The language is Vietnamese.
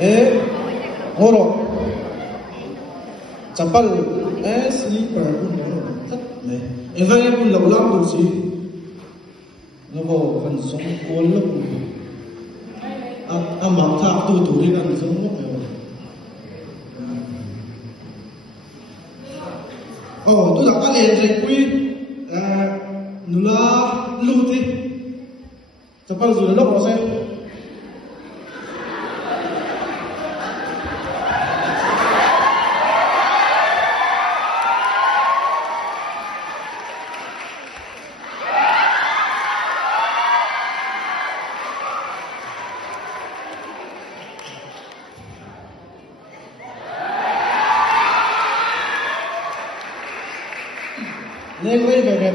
Oro chapal sleeper tat le evang pun lo lam du si no bo kan song kol lo a mak tha tu ri kan song mo tu la ka le re kui nula lu ti chapal zu lo ko se Nên quay về